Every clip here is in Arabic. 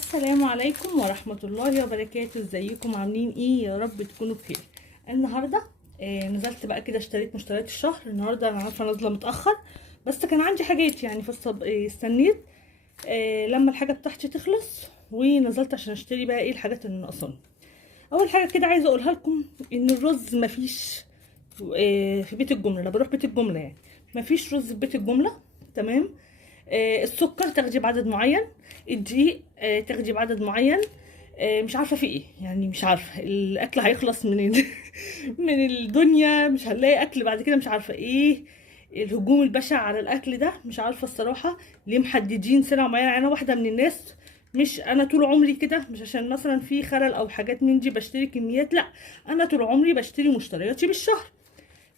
السلام عليكم ورحمة الله وبركاته. ازيكم عاملين ايه؟ يا رب تكونوا بخير. النهاردة نزلت بقى كده اشتريت مشتريات الشهر. النهاردة انا عارفة نازلة متأخر بس كان عندي حاجات يعني استنيت لما الحاجة بتاعتي تخلص ونزلت عشان اشتري بقى ايه الحاجات اللي ناقصاني. اول حاجة كده عايزة اقولها لكم ان الرز مفيش في بيت الجملة. انا بروح بيت الجملة يعني مفيش رز في بيت الجملة. تمام. السكر تاخدي بعدد معين، الدقيق تاخدي بعدد معين. مش عارفه في ايه يعني، مش عارفه الاكل هيخلص من من الدنيا، مش هنلاقي اكل بعد كده، مش عارفه ايه الهجوم البشع على الاكل ده. مش عارفه الصراحه ليه محددين سلع معينه. يعني انا واحده من الناس، مش انا طول عمري كده، مش عشان مثلا في خلل او حاجات من دي بشتري كميات، لا انا طول عمري بشتري مشترياتي بالشهر.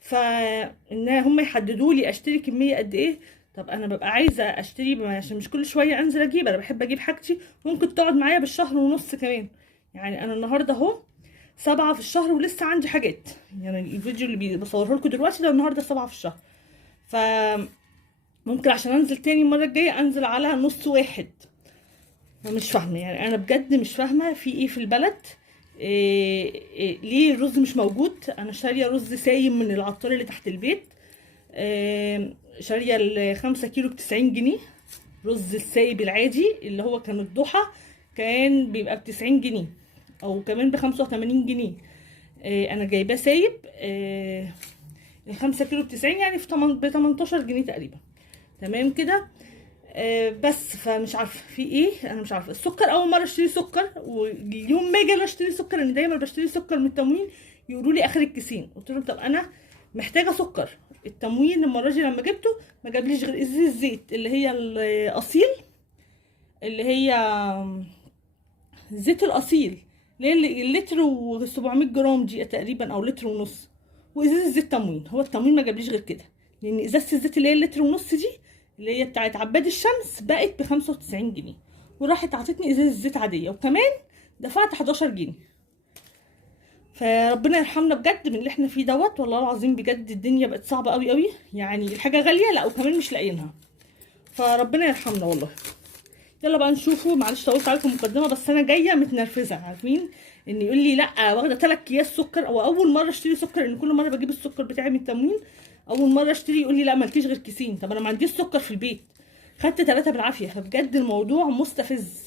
فان هم يحددوا لي اشتري كميه قد ايه. طب انا ببقى عايزه اشتري عشان مش كل شويه انزل اجيب. انا بحب اجيب حاجتي ممكن تقعد معايا بالشهر ونص كمان. يعني انا النهارده اهو 7 في الشهر ولسه عندي حاجات. يعني الفيديو اللي بصوره لكم دلوقتي ده النهارده 7 في الشهر. ف ممكن عشان انزل تاني المره الجايه انزل على نص واحد. مش فاهمه يعني، انا بجد مش فاهمه في ايه في البلد. ليه الرز مش موجود؟ انا شاريه رز سايم من العطار اللي تحت البيت. شاريه ال5 كيلو ب90 جنيه. رز السايب العادي اللي هو كان الضحى كان بيبقى ب90 جنيه او كمان ب85 جنيه. انا جايباه سايب. ال5 كيلو ب90 يعني ب18 جنيه تقريبا. تمام كده. بس فمش عارفه في ايه. انا مش عارفه السكر، اول مره اشتري سكر، واليوم ما اجي اشتري سكر انا دايما بشتري سكر من التموين يقولوا لي اخر الكيسين. قلت لهم طب انا محتاجه سكر. التموين المره دي لما جبته ما جابليش غير ازازه الزيت اللي هي الاصيل، اللي هي زيت الاصيل اللي هي اللتر و700 جرام دي تقريبا او لتر ونص، وازازه زيت تموين. هو التموين ما جابليش غير كده، لان ازازه الزيت اللي هي اللتر ونص دي اللي هي بتاعت عباد الشمس بقت ب95 جنيه، وراحت عطتني ازازه زيت عاديه وكمان دفعت 11 جنيه. فربنا يرحمنا بجد من اللي احنا فيه دوت. والله العظيم بجد الدنيا بقت صعبه قوي قوي. يعني الحاجه غاليه لا وكمان مش لاقيينها. فربنا يرحمنا والله. يلا بقى نشوفه. معلش طولت عليكم مقدمه بس انا جايه متنرفزه. عارفين ان يقول لي لا واخده 3 اكياس سكر، او اول مره اشتري سكر، ان كل مره بجيب السكر بتاعي من التموين اول مره اشتري يقول لي لا مالكيش غير كيسين. طب انا ما عنديش سكر في البيت، خدت 3 بالعافيه. فبجد الموضوع مستفز.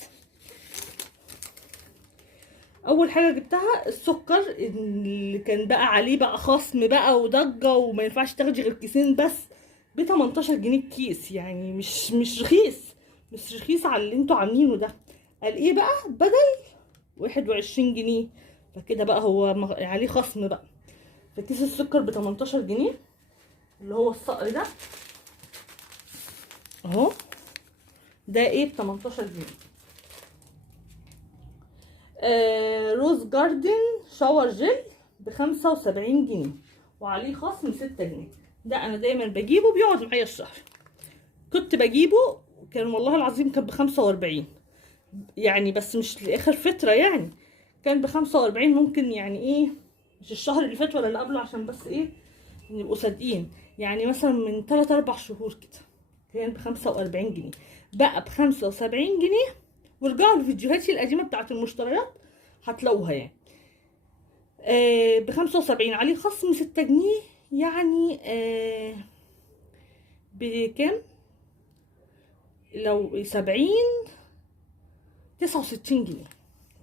اول حاجه جبتها السكر اللي كان بقى عليه بقى خصم بقى وضجه وما ينفعش تاخدي غير كيسين بس، ب 18 جنيه الكيس. يعني مش رخيص، مش رخيص على اللي انتوا عاملينه ده. قال ايه بقى بدل 21 جنيه. فكده بقى هو عليه خصم بقى. فكيس السكر ب 18 جنيه اللي هو الصقر ده اهو. ده ايه ب 18 جنيه. روز جاردن شاور جل ب75 جنيه وعليه خصم 6 جنيه. ده انا دايما بجيبه بيقعد معايا الشهر. كنت بجيبه كان والله العظيم كان ب45 يعني، بس مش لاخر فتره يعني. كان ب45 ممكن يعني ايه، مش الشهر اللي فات ولا اللي قبله عشان بس ايه نبقوا صادقين. يعني مثلا من 3-4 شهور كده كان ب45 جنيه، بقى ب75 جنيه. وارجعوا لفيديوهاتي القديمه بتاعت المشتريات هتلاقوها يعني. ب75 عليه خصم 6 جنيه. يعني بكام؟ لو 70 69 جنيه.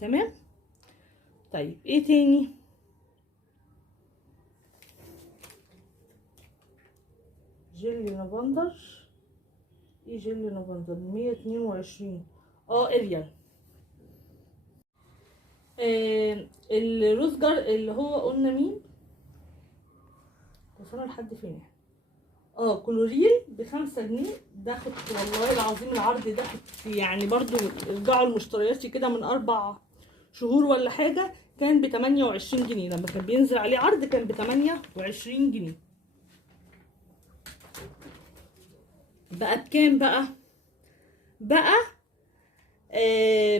تمام. طيب ايه تاني؟ جل لافندر. ايه جل لافندر 122. اريال. الروز اللي هو قلنا مين؟ وصلنا لحد فين؟ كلوريل ب5 جنيه. ده كنت والله العظيم العرض ده كنت يعني برضو ارجعوا لمشترياتي كده من 4 شهور ولا حاجة. كان ب28 جنيه لما كان بينزل عليه عرض، كان ب28 جنيه. بقى بكام بقى؟ بقى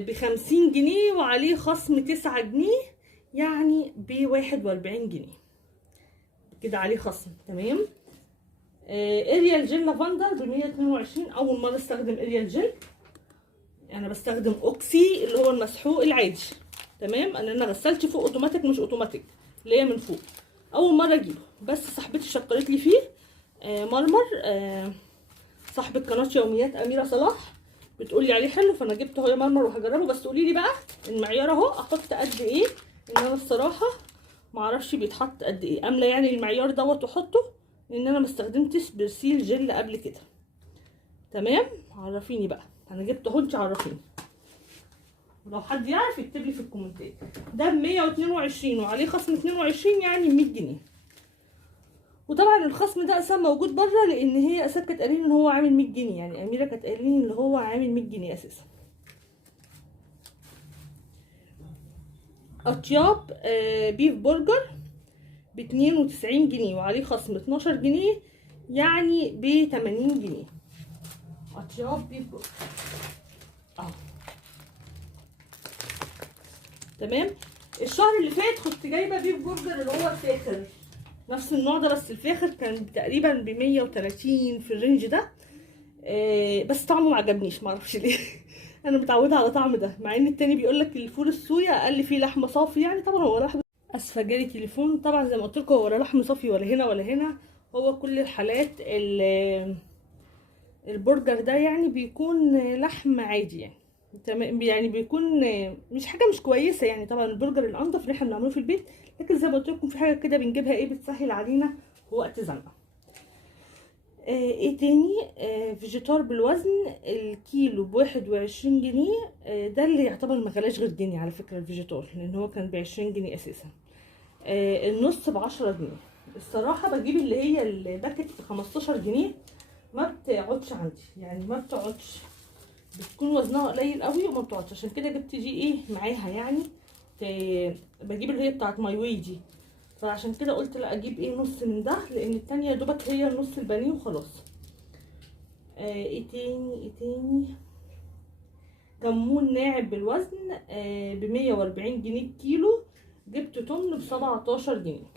ب50 جنيه وعليه خصم 9 جنيه. يعني ب41 جنيه كده عليه خصم. تمام. اريال جل لافندر ب122. اول مره استخدم اريال جل. انا بستخدم اوكسي اللي هو المسحوق العادي. تمام، انا غسلت فوق اوتوماتيك مش اوتوماتيك، اللي هي من فوق. اول مره اجيبه، بس صاحبتي شكرت لي فيه. مرمر، صاحبه قناه يوميات اميره صلاح بتقول لي عليه حلو، فانا جبته اهو يا مرمر وهجربه. بس قولي لي بقى المعيار اهو، احط قد ايه؟ ان انا الصراحه ما اعرفش بيتحط قد ايه. املى يعني المعيار دوت واحطه، لان انا ما استخدمتش برسيل جل قبل كده. تمام، عرفيني بقى، انا جبته اهو، انت عرفيني. ولو حد يعرف يكتب لي في الكومنتات. ده ب 122 وعليه خصم 22، يعني 100 جنيه. وطبعا الخصم ده اساسا موجود بره، لان هي اساسا كانت قايلين ان هو عامل 100 جنيه. يعني اميره كانت قايلين ان هو عامل 100 جنيه اساسا. اطياب بيف برجر ب 92 جنيه وعليه خصم 12 جنيه، يعني ب 80 جنيه. اطياب بيف برجر اهو. تمام. الشهر اللي فات كنت جايبه بيف برجر اللي هو الفاخر، نفس النوع ده، بس الفاخر كان تقريبا ب 130 في الرينج ده. بس طعمه ما عجبنيش، معرفش ليه. انا متعوده على طعم ده، مع ان التاني بيقول لك الفول الصويا اقل فيه لحمه صافي. يعني طبعا هو لحمه. اسفه جالي تليفون. طبعا زي ما قلت لكم، هو ولا لحم صافي ولا هنا ولا هنا. هو كل الحالات البرجر ده يعني بيكون لحم عادي يعني. تمام، يعني بيكون مش حاجه مش كويسه. يعني طبعا البرجر الانضف اللي احنا بنعمله في البيت، لكن زي ما قلت لكم في حاجه كده بنجيبها بتسهل علينا في وقت زنقه. ايه تاني؟ فيجيتار بالوزن الكيلو ب21 جنيه. ده اللي يعتبر ما غلاش غير جنيه على فكره الفيجيتار، لان هو كان ب20 جنيه اساسا. النص ب10 جنيه. الصراحه بجيب اللي هي الباكت ب15 جنيه، ما بتقعدش عندي، يعني ما بتقعدش، بتكون وزنها قليل قوي وما بتقعدش. عشان كده جبت دي ايه معاها يعني. بجيب اللي هي بتاعت ماي واي دي، فعشان كده قلت لا اجيب ايه نص من ده، لان التانية يا دوبك هي نص البانيه وخلاص. ايه تاني؟ ايه تاني؟ كمون ناعم بالوزن ب140 جنيه الكيلو، جبت تمن ب17 جنيه.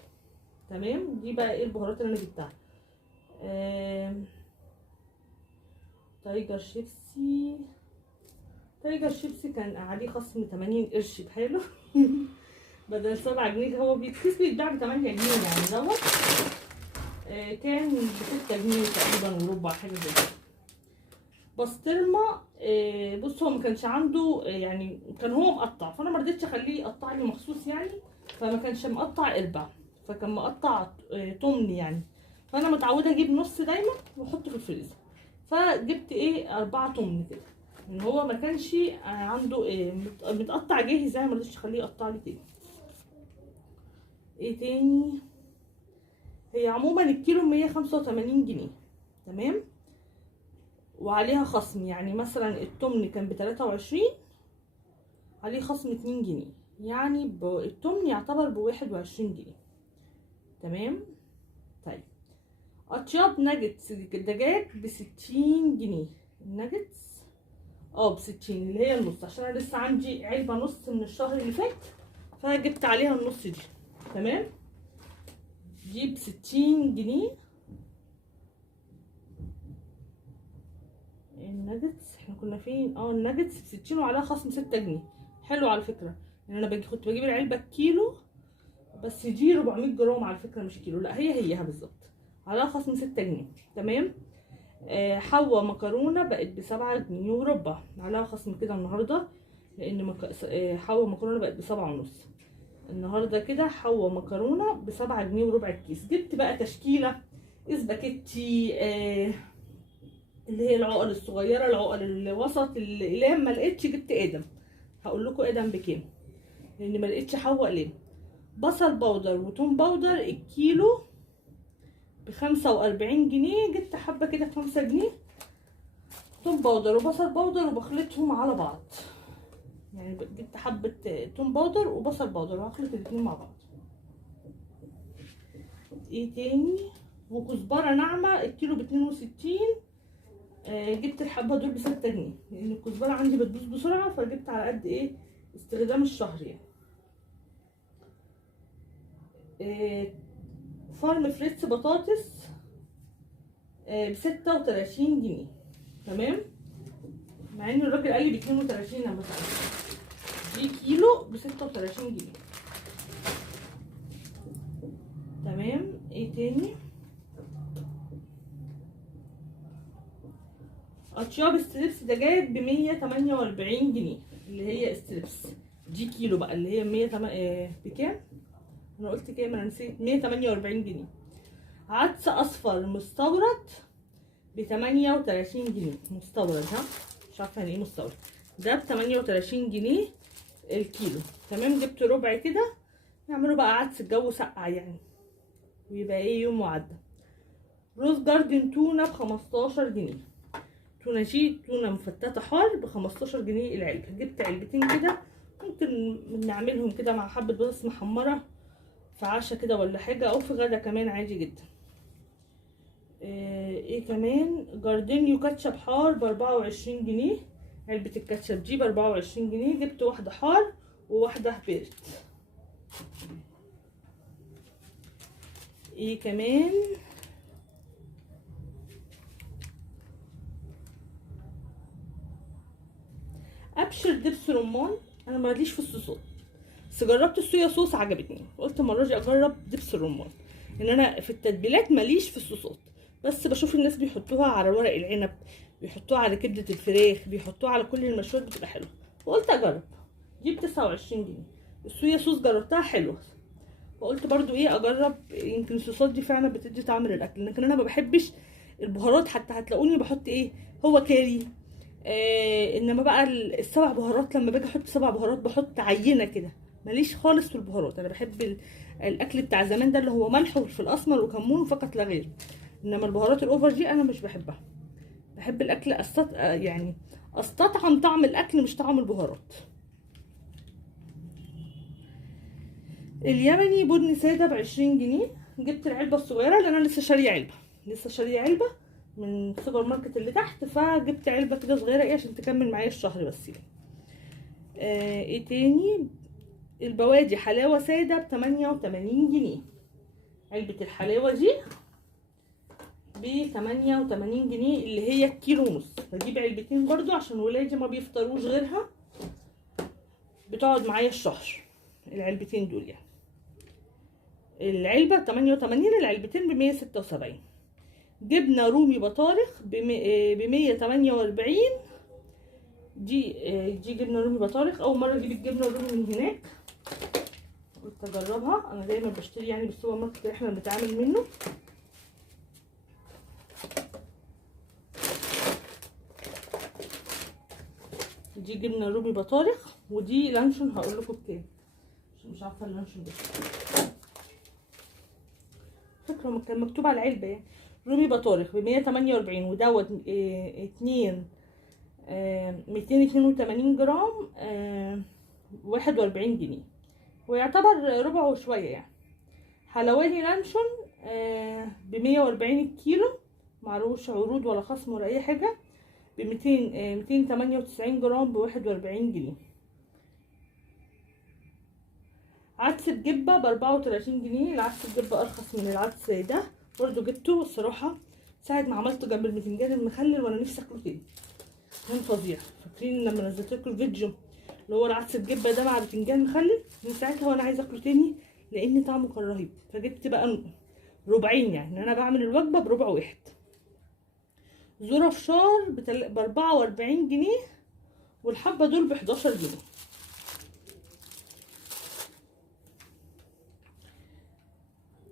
تمام. دي بقى ايه البهارات اللي انا جبتها؟ تايجر شيبسي. تايجر شيبسي كان عليه خصم 80 قرش بحاله. بدل 7 جنيه، هو بيتكيس بيتباع ب 8 جنيه يعني دوت. كان ب 6 جنيه تقريبا وربع، حاجه زي كده. بسطرمه. بص، هو ما كانش عنده يعني كان هو مقطع، فانا ما رضيتش اخليه يقطع لي مخصوص يعني. فما كانش مقطع اربع، فكان مقطع تمن يعني. فانا متعوده اجيب نص دايما واحطه في الفريزر، فجبت 4 تمن كده. ان هو ما كانش عنده متقطع جاهز يعني، ما رضيتش اخليه يقطع لي تاني. ايه تاني؟ هي عموما الكيلو 185 جنيه. تمام، وعليها خصم. يعني مثلا التمن كان ب23، عليه خصم 2 جنيه، يعني التمن يعتبر ب21 جنيه. تمام. طيب، اطياب ناجتس الدجاج ب60 جنيه. الناجتس ب60، اللي هي النص، عشان انا لسه عندي علبه نص من الشهر اللي فات، فجبت عليها النص دي. تمام، دي ب60 جنيه. الناجتس احنا كنا فين؟ الناجتس ب60 وعليها خصم 6 جنيه. حلو على فكره. يعني انا كنت بجيب العلبه الكيلو، بس دي 400 جرام على فكره، مش كيلو، لا هيها بالظبط، عليها خصم 6 جنيه. تمام. حوا مكرونه بقت ب7 جنيه وربع، عليها خصم كده النهارده، لان حوا مكرونه بقت ب7.5 النهارده كده. حوا مكرونه ب7 جنيه وربع الكيس. جبت بقى تشكيله اسباجيتي، اللي هي العقل الصغيره، العقل الوسط، اللي ما لقيتش جبت ادم. هقول لكم ادم بكام، لان ما لقيتش حوا اقلام. بصل بودر وتوم بودر الكيلو ب45 جنيه. جبت حبه كده ب5 جنيه، توم بودر وبصل بودر وبخلطهم على بعض. يعني جبت حبه توم بودر وبصل بودر وهخلط الاتنين مع بعض. ايه تاني؟ وكزبره ناعمه الكيلو ب62. جبت الحبه دول ب6 جنيه، لان الكزبره عندي بتبوظ بسرعه، فجبت على قد استخدام الشهر يعني. فارم فريتس بطاطس ب36 جنيه. تمام، مع ان الراجل قال لي ب 32 لما سالته. دي كيلو ب 36 جنيه. تمام. ايه تاني؟ اطياب ستريبس دجاج ب 148 جنيه اللي هي ستريبس. دي كيلو بقى اللي هي 100 بكام؟ انا قلت كام؟ انا نسيت. 148 جنيه. عدس اصفر مستورد ب 38 جنيه. مستورد، ها؟ مش عارفه يعني ايه مستورد. ده ب 38 جنيه الكيلو. تمام. جبت ربع كده. نعمله بقى عدس، الجو سقع يعني، ويبقى ايه يوم وعدى. روز جاردن تونه ب 15 جنيه. تونه جي، تونه مفتته حار ب 15 جنيه العلبه. جبت علبتين كده، ممكن نعملهم كده مع حبه بطاطس محمره في عشا كده ولا حاجه، او في غدا كمان عادي جدا. ايه كمان؟ جاردينيو كاتشب حار ب 24 جنيه. علبه الكاتشب دي ب 24 جنيه. جبت واحده حار وواحده بارد. ايه كمان؟ ابشر دبس رمان. انا ماليش في الصوصات، بس جربت الصويا صوص عجبتني، قلت المره دي اجرب دبس الرمان. ان انا في التتبيلات ماليش في الصوصات، بس بشوف الناس بيحطوها على ورق العنب، بيحطوها على كبده الفراخ، بيحطوها على كل المشويات، بتبقى حلوه، وقلت اجرب. دي ب 29 جنيه. الصويا صوص جربتها حلوه، فقلت برضو ايه اجرب، يمكن الصوصات دي فعلا بتدي طعم للاكل. لكن انا ما بحبش البهارات، حتى هتلاقوني بحط ايه، هو كاري. انما بقى السبع بهارات، لما باجي احط سبع بهارات بحط عينه كده. ماليش خالص في البهارات. انا بحب الاكل بتاع زمان ده اللي هو ملح وفلفل اسمر وكمون فقط لا غير. انما البهارات الاوفر دي انا مش بحبها. بحب الاكل يعني استطعم طعم الاكل مش طعم البهارات. اليمني بني ساده ب 20 جنيه. جبت العلبه الصغيره لان انا لسه شاريه علبه من السوبر ماركت اللي تحت، فجبت علبه كده صغيره ايه عشان تكمل معايا الشهر بس يعني. ايه تاني؟ البوادي حلاوه ساده ب 88 جنيه. علبه الحلاوه دي ب 88 جنيه اللي هي كيلو ونص. هجيب علبتين برضو عشان ولادي ما بيفطروش غيرها، بتقعد معايا الشهر العلبتين دول يعني. العلبه ب 88، العلبتين ب 176. جبنه رومي بطارخ ب 148. دي جبنه رومي بطارخ. اول مره اجيب الجبنه الرومي من هناك، قلت اجربها. انا دايما بشتري يعني بالسوبر ماركت اللي احنا بنتعامل منه. دي جبنه رومي بطارخ، ودي لانشون. هقول لكم بكام عشان مش عارفه اللانشون ده، فكره كان مكتوب على العلبه يعني. رومي بطارخ ب 148، ودوت 282 جرام 41 جنيه، ويعتبر ربع وشويه يعني. حلواني لانشون ب 140 الكيلو، معلوش عروض ولا خصم ولا اي حاجه، ب 298 جرام ب 41 جنيه. عدس بجبه ب 34 جنيه. العدس بجبه ارخص من العدس ده، برضو جبته الصراحه ساعه ما عملته جنب البتنجان المخلل، وانا نفسي اكله تاني، كان فظيع. فاكرين لما نزلت لكم الفيديو اللي هو العدس بجبه ده مع بتنجان مخلل؟ من ساعتها وانا عايزه اكله تاني لان طعمه كان رهيب. فجبت بقى ربعين، يعني انا بعمل الوجبه بربع واحد. ذره فشار ب 44 جنيه، والحبه دول ب 11 جنيه.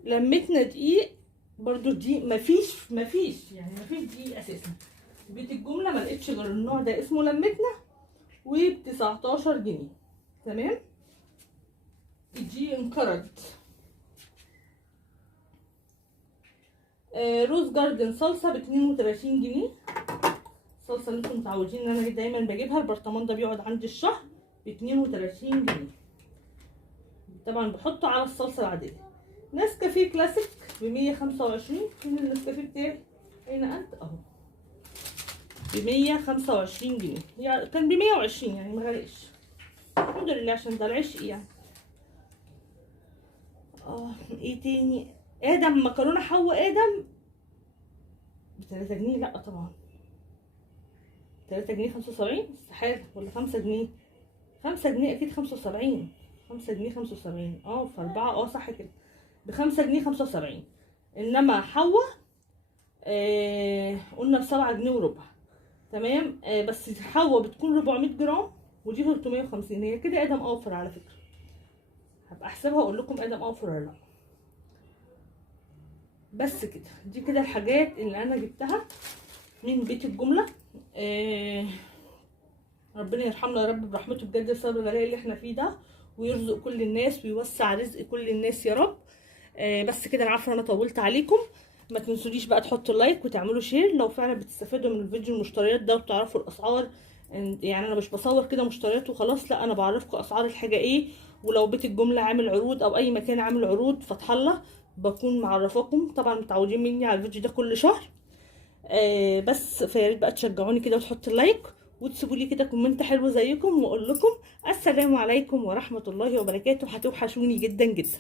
لمتنا دقيق برضو، دي مفيش يعني مفيش دقيق اساسا. بيت الجمله ما لقيتش غير النوع ده اسمه لمتنا، وب 19 جنيه. تمام. الدقيق انقرض. روز جاردن صلصه ب 32 جنيه. الصلصه اللي انتم متعودين ان انا دايما بجيبها، البرطمان ده بيقعد عندي الشهر ب 32 جنيه. طبعا بحطه على الصلصه العاديه. نسكافيه كلاسيك ب 125. فين النسكافيه بتاعي؟ اين انت؟ اهو ب 125 جنيه. يعني كان ب 120 يعني ما غلقش، الحمد لله عشان ده العشق يعني. ايه تاني؟ ادم مكرونه حوا ادم ب 3 جنيه. لا طبعا 3 جنيه 75 استحاله، ولا 5 جنيه؟ 5 جنيه اكيد 75. 5 جنيه 75 في 4 صح كده، ب5 جنيه 75. انما حوا قلنا ب7 جنيه وربع. تمام. بس حوا بتكون 400 جرام ودي 350. هي كده ادم اوفر على فكره، هبقى احسبها واقول لكم ادم اوفر ولا لا. بس كده، دي كده الحاجات اللي انا جبتها من بيت الجمله. ربنا يرحمنا يا رب برحمته بجد بسبب الغلاء اللي احنا فيه ده، ويرزق كل الناس ويوسع رزق كل الناس يا رب. بس كده، انا عارفه انا طولت عليكم. ما تنسونيش بقى تحطوا لايك وتعملوا شير لو فعلا بتستفادوا من الفيديو المشتريات ده وبتعرفوا الاسعار. يعني انا مش بصور كده مشتريات وخلاص، لا انا بعرفكم اسعار الحاجه ايه. ولو بيت الجمله عامل عروض او اي مكان عامل عروض فتح الله بكون معرفاكم. طبعا متعودين مني على الفيديو ده كل شهر. بس فياريت بقى تشجعوني كده وتحطوا لايك وتسيبوا لي كده كومنت حلو زيكم، واقول لكم السلام عليكم ورحمه الله وبركاته. هتوحشوني جدا جدا.